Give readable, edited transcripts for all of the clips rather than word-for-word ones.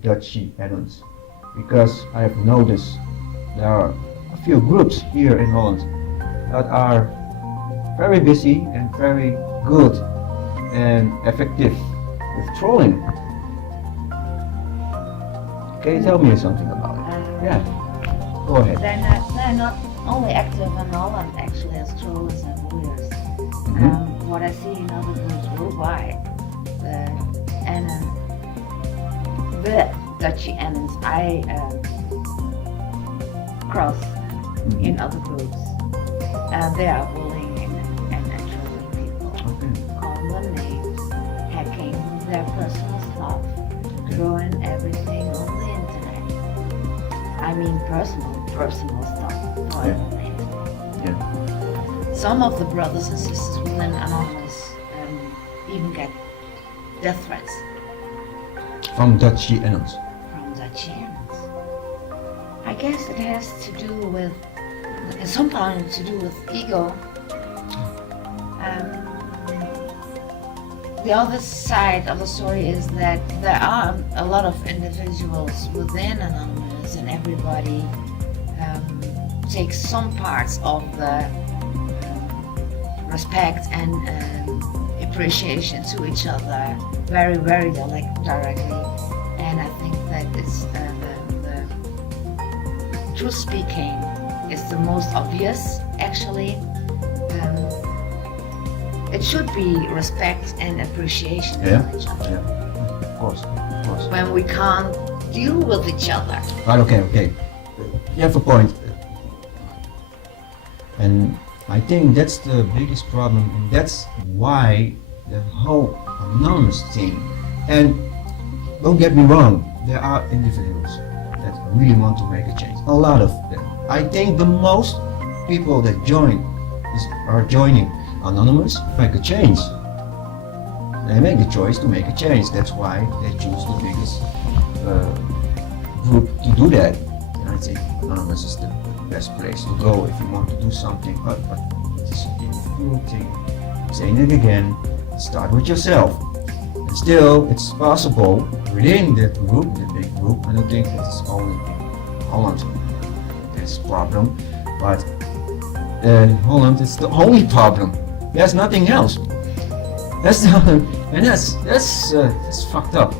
Dutchy Anons, because I have noticed there are a few groups here in Holland that are very busy and very good and effective with trolling. Can you tell me something about it? Yeah, go ahead. They're not only active in Holland actually as trollers and bullies. What I see in other groups worldwide, the Dutchy Anons I cross in other groups, they are bullying and trolling people, calling them names, hacking their personal stuff, throwing everything on the internet. I mean personal stuff on the internet. Yeah. Some of the brothers and sisters within Anonymous even get death threats From Dutchy Anons. from Dutchy Anons. I guess it has to do with, sometimes to do with ego. The other side of the story is that there are a lot of individuals within Anonymous, and everybody takes some parts of the respect and appreciation to each other very, very directly. And I think that it's the truth speaking is the most obvious, actually. It should be respect and appreciation for each other. Yeah, of course. When we can't deal with each other. Right, okay. You have a point. And I think that's the biggest problem, and that's why the whole anonymous thing. And don't get me wrong, there are individuals that really want to make a change. A lot of them. I think the most people that are joining Anonymous make a change. They make the choice to make a change. That's why they choose the biggest group to do that. And I think Anonymous is the best place to go if you want to do something. But it's a individual thing. I'm saying it again. Start with yourself. And still, it's possible within that group, the big group. I don't think it's only in Holland. There's a problem, but in Holland it's the only problem. There's nothing else. That's fucked up.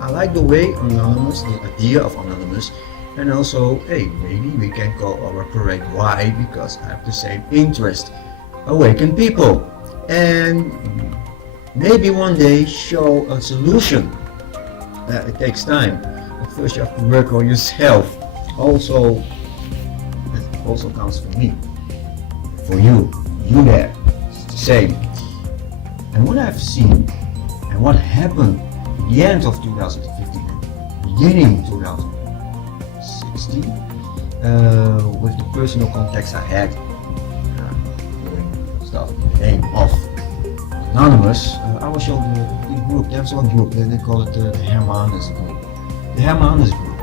I like the way Anonymous, the idea of Anonymous, and also, hey, maybe we can call our parade. Why? Because I have the same interest. Awaken people, and maybe one day show a solution. It takes time. But first you have to work on yourself. It also counts for me, for you there. It's the same. And what I've seen and what happened at the end of 2015, beginning 2016, with the personal contacts I had, doing stuff in the name of Anonymous, I will show the group. There's one group, they call it the Hermanus group. The Hermanus group.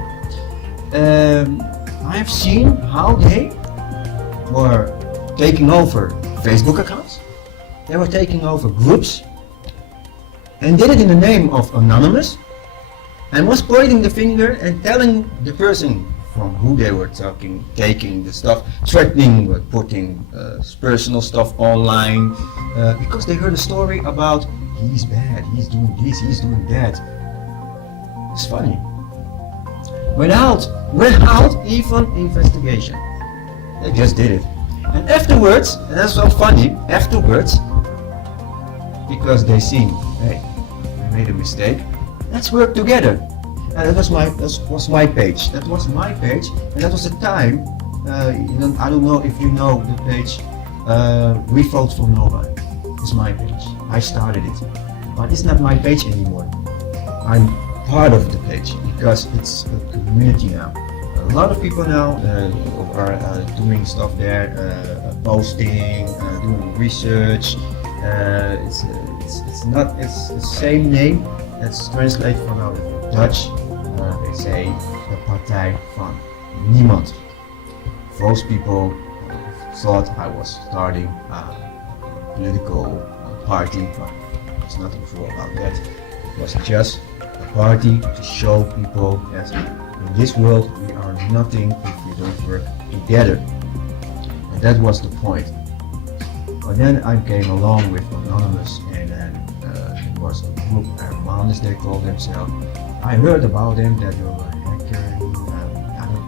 I have seen how they were taking over Facebook accounts. They were taking over groups and did it in the name of Anonymous, and was pointing the finger and telling the person from who they were taking the stuff, threatening, putting personal stuff online, because they heard a story about he's bad, he's doing this, he's doing that. It's funny. Without even investigation. They just did it. And afterwards, and that's so funny, afterwards, because they seen, hey, we made a mistake, let's work together. And that was my page. That was my page, and that was the time. I don't know if you know the page. We Vote for Nobody. It's my page. I started it, but it's not my page anymore. I'm part of the page because it's a community now. A lot of people now are doing stuff there, posting, doing research. It's the same name. That's translated from our Dutch. They say de partij van niemand. Most people thought I was starting a political party, but There's nothing cruel about that. It was just a party to show people that in this world we are nothing if we don't work together. And that was the point. But then I came along with Anonymous, and then it was a group, Ight-Dw as they call themselves. I heard about them that they were hacking.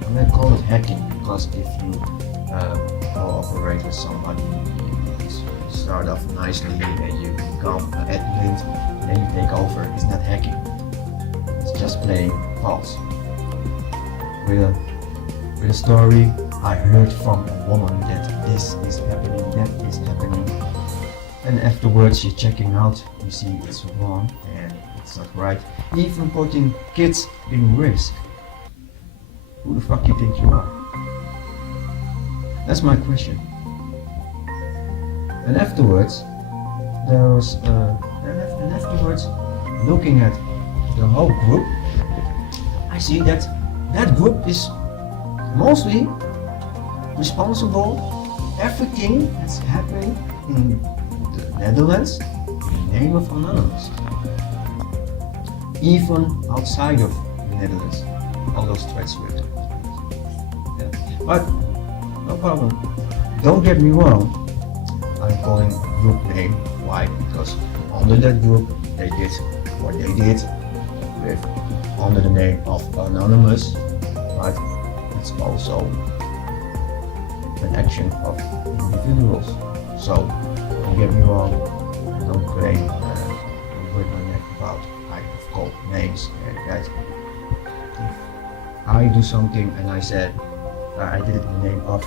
I'm not call it hacking, because if you cooperate with somebody, you start off nicely and you become an admin, and then you take over. It's not hacking. It's just playing false. With a story, I heard from a woman that this is happening, that is happening, and afterwards she's checking out. You see, it's wrong and it's not right. Even putting kids in risk. Who the fuck you think you are? That's my question. And afterwards, there was and afterwards, looking at the whole group, I see that that group is mostly responsible everything that's happening in the Netherlands in the name of Anonymous. Even outside of the Netherlands, all those threats were done. Yeah. But no problem. Don't get me wrong. I'm calling group name. Why? Because under that group they did what they did with under the name of Anonymous, but it's also an action of individuals. So don't get me wrong, don't claim with my neck about I have called names and that. If I do something and I said I did it in the name of,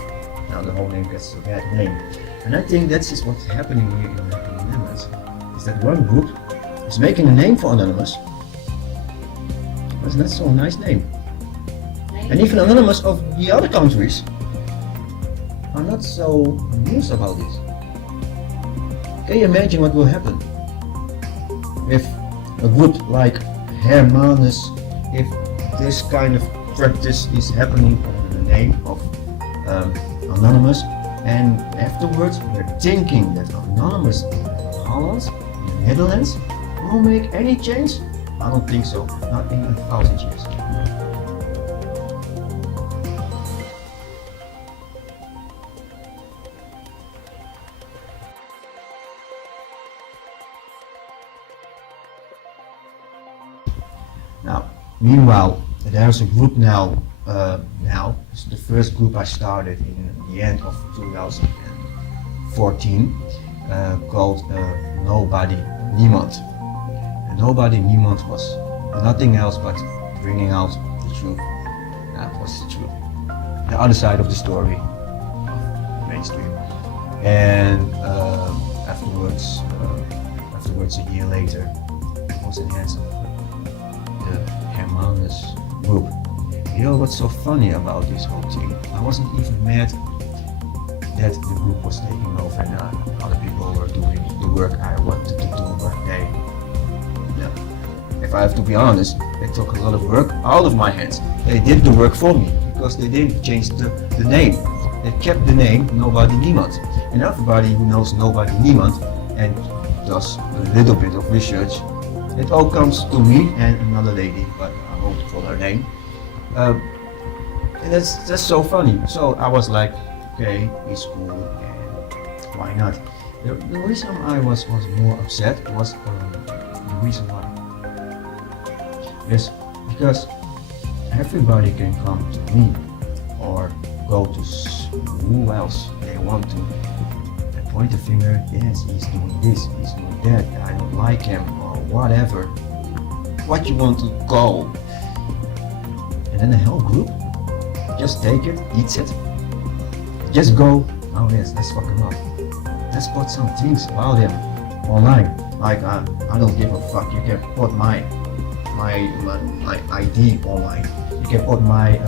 now the whole name gets a bad name. And I think that's just what's happening here in the Netherlands, is that one group is making a name for Anonymous, but it's not so nice name. And even Anonymous of the other countries are not so amused about this. Can you imagine what will happen if a group like Hermanus, if this kind of practice is happening under the name of Anonymous, and afterwards we're thinking that Anonymous in Holland, in the Netherlands, will make any change? I don't think so, not in 1,000 years. Now, meanwhile, there's a group now. It's the first group I started in the end of 2014, called Nobody Niemand. And Nobody Niemand was nothing else but bringing out the truth. That was the truth. The other side of the story, mainstream. And afterwards, a year later, it was in the hands of the Hermanus group. You know what's so funny about this whole thing? I wasn't even mad that the group was taking over and other people were doing the work I wanted to do, but if I have to be honest, they took a lot of work out of my hands. They did the work for me because they didn't change the name. They kept the name Nobody Niemand. And everybody who knows Nobody Niemand and does a little bit of research, it all comes to me and another lady, but I won't call her name. And that's so funny. So I was like, okay, it's cool, and why not? The reason I was more upset was the reason why. Yes, because everybody can come to me or go to who else they want to and point the finger, yes, he's doing this, he's doing that, I don't like him, or whatever. What you want to call. And then the whole group just take it, eats it, just go, oh yes, let's fuck him up. Let's put some things about him online. Like I don't give a fuck. You can put my ID online. You can put my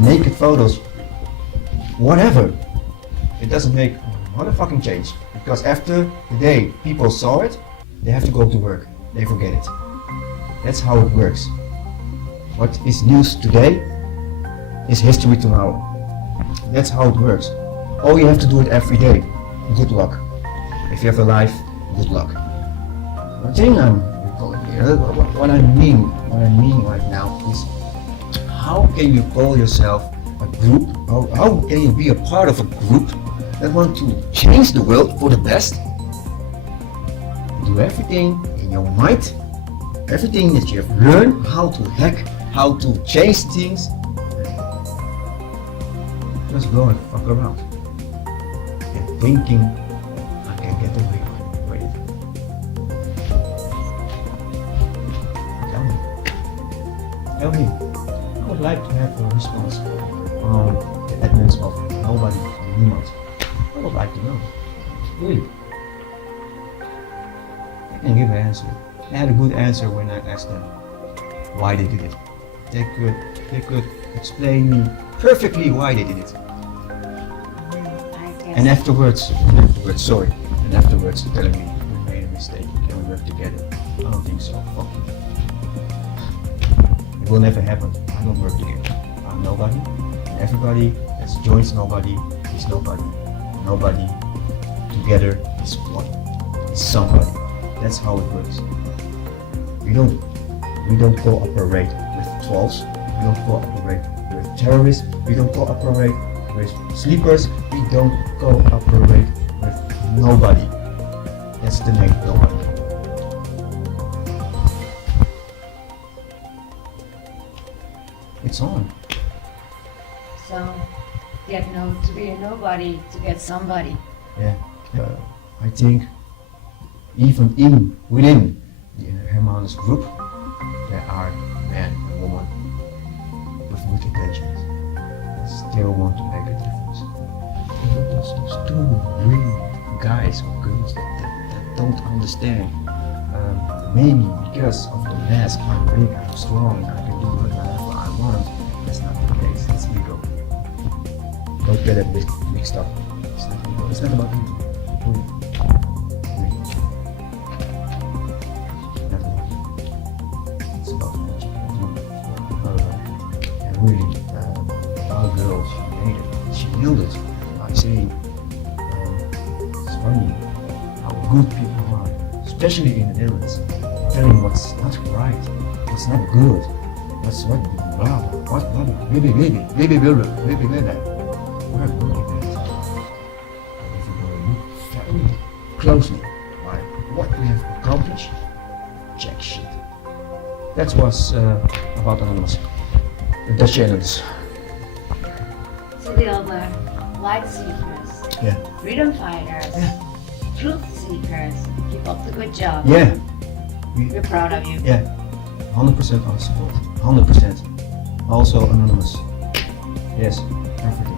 naked photos, whatever. It doesn't make a motherfucking change, because after the day people saw it, they have to go to work. They forget it. That's how it works. What is news today is history tomorrow. That's how it works. Oh, you have to do it every day. Good luck. If you have a life, good luck. The thing I'm recalling here, what I mean right now is, how can you call yourself a group? How can you be a part of a group that want to change the world for the best? Do everything in your might, everything that you have learned, how to hack, how to change things. Just go and fuck around. And thinking I can get away with it. Tell me. I would like to have a response on the admins of nobody, niemand. I would like to know. Really. I can give an answer. I had a good answer when I asked them why they did it. They could explain me perfectly why they did it. And afterwards telling me we made a mistake, can we work together? I don't think so. Fuck you. It will never happen. I don't work together. I'm nobody. And everybody that joins nobody is nobody. Nobody together is one. Is somebody. That's how it works. We don't cooperate with trolls. We don't cooperate with terrorists. We don't cooperate with sleepers. We don't cooperate with nobody. That's the name, nobody. It's on. So, get to be a nobody to get somebody. Yeah. I think even within the Hermanus group, there are men and women with good intentions that still want to make a difference. Those two really guys or girls that don't understand. Maybe because of the mask, I'm big, I'm strong, I can do whatever I want. That's not the case. It's ego. Don't get it mixed up. It's not ego. It's not about ego. Really, our girl, she nailed it by saying, it's funny how good people are, especially in the Netherlands, telling what's not right, what's not good, what's what, blah, what, maybe, we're looking at it. And if you look very closely by what we have accomplished, jack shit. That was about Anonymous. The Dutchy Anons. So the other light seekers, Yeah. freedom fighters, Yeah. truth seekers, keep up the good job. Yeah. We're proud of you. Yeah. 100% our support. 100%. Also Anonymous. Yes. Everything.